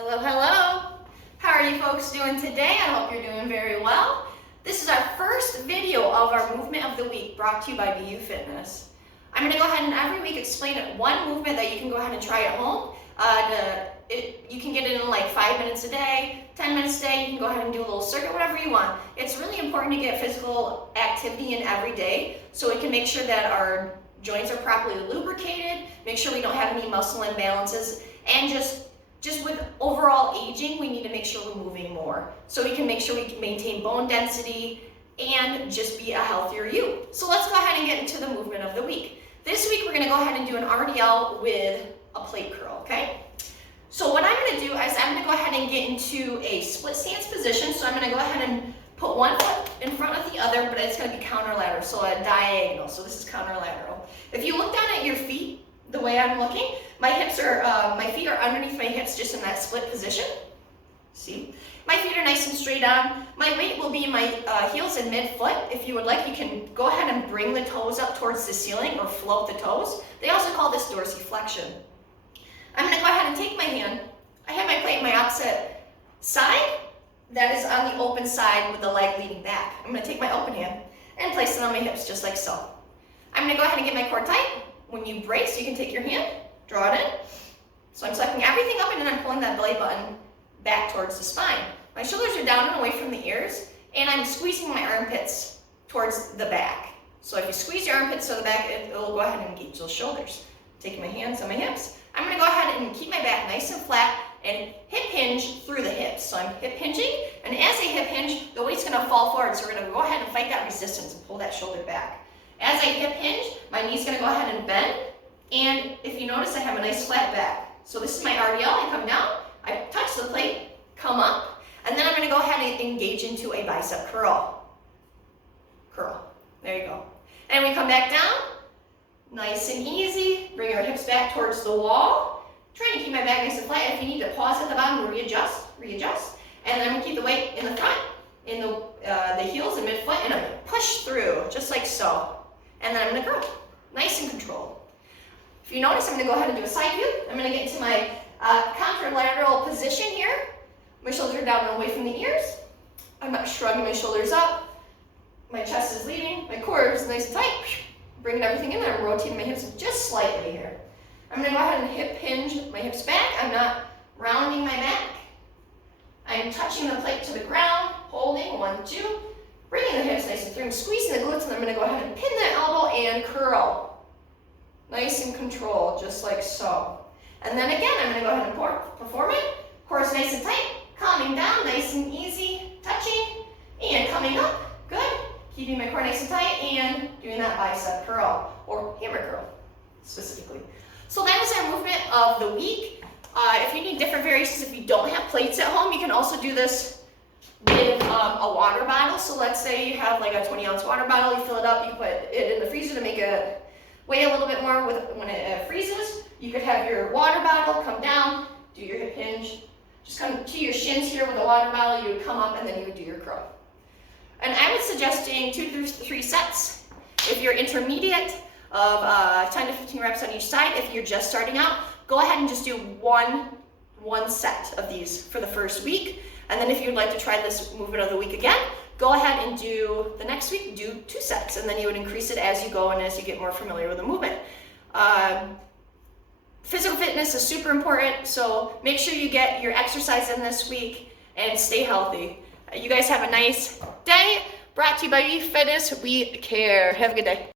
Hello, hello. How are you folks doing today? I hope you're doing very well. This is our first video of our movement of the week brought to you by BeYou Fitness. I'm going to go ahead and every week explain one movement that you can go ahead and try at home. You can get it in like 5 minutes a day, 10 minutes a day. You can go ahead and do a little circuit, whatever you want. It's really important to get physical activity in every day so we can make sure that our joints are properly lubricated, make sure we don't have any muscle imbalances, and just with overall aging, we need to make sure we're moving more so we can make sure we can maintain bone density and just be a healthier you. So let's go ahead and get into the movement of the week. This week we're going to go ahead and do an RDL with a plate curl, okay? So what I'm going to do is I'm going to go ahead and get into a split stance position. So I'm going to go ahead and put one foot in front of the other, but it's going to be counterlateral, so a diagonal. So this is counterlateral. If you look down at your feet, the way I'm looking, my feet are underneath my hips just in that split position. See? My feet are nice and straight on. My weight will be in my heels and mid-foot. If you would like, you can go ahead and bring the toes up towards the ceiling or float the toes. They also call this dorsiflexion. I'm going to go ahead and take my hand. I have my plate on my opposite side. That is on the open side with the leg leaning back. I'm going to take my open hand and place it on my hips just like so. I'm going to go ahead and get my core tight. When you brace, you can take your hand, draw it in. So I'm sucking everything up and then I'm pulling that belly button back towards the spine. My shoulders are down and away from the ears, and I'm squeezing my armpits towards the back. So if you squeeze your armpits to the back, it will go ahead and engage those shoulders. Taking my hands on my hips. I'm going to go ahead and keep my back nice and flat and hip hinge through the hips. So I'm hip hinging, and as I hip hinge, the weight's going to fall forward. So we're going to go ahead and fight that resistance and pull that shoulder back. As I hip hinge, my knee's going to go ahead and bend, and if you notice, I have a nice flat back. So this is my RDL. I come down, I touch the plate, come up, and then I'm going to go ahead and engage into a bicep curl. Curl. There you go. And we come back down, nice and easy. Bring our hips back towards the wall. Trying to keep my back nice and flat. If you need to pause at the bottom, readjust. And then I'm going to keep the weight in the front, in the heels and midfoot, and I'm going to push through, just like so. And then I'm going to curl, nice and controlled. If you notice, I'm going to go ahead and do a side view. I'm going to get into my contralateral position here. My shoulders are down and away from the ears. I'm not shrugging my shoulders up. My chest is leading. My core is nice and tight. Bringing everything in there. I'm rotating my hips just slightly here. I'm going to go ahead and hip hinge my hips back. I'm not rounding my back. I'm touching the plate to the ground, holding, 1, 2. Bringing the hips nice and through, squeezing the glutes, and I'm going to go ahead and pin that elbow and curl. Nice and controlled, just like so. And then again, I'm going to go ahead and perform it. Core is nice and tight, calming down, nice and easy, touching, and coming up. Good. Keeping my core nice and tight, and doing that bicep curl, or hammer curl, specifically. So that is our movement of the week. If you need different variations, if you don't have plates at home, you can also do this with a water bottle. So let's say you have like a 20-ounce water bottle, you fill it up, you put it in the freezer to make it weigh a little bit more when it freezes. You could have your water bottle come down, do your hip hinge, just come to your shins here with the water bottle, you would come up and then you would do your curl. And I would suggest doing 2 to 3 sets. If you're intermediate of 10 to 15 reps on each side, if you're just starting out, go ahead and just do one set of these for the first week. And then if you'd like to try this movement of the week again, go ahead and do the next week, do 2 sets, and then you would increase it as you go and as you get more familiar with the movement. Physical fitness is super important, so make sure you get your exercise in this week and stay healthy. You guys have a nice day. Brought to you by BeYou Fitness. We care. Have a good day.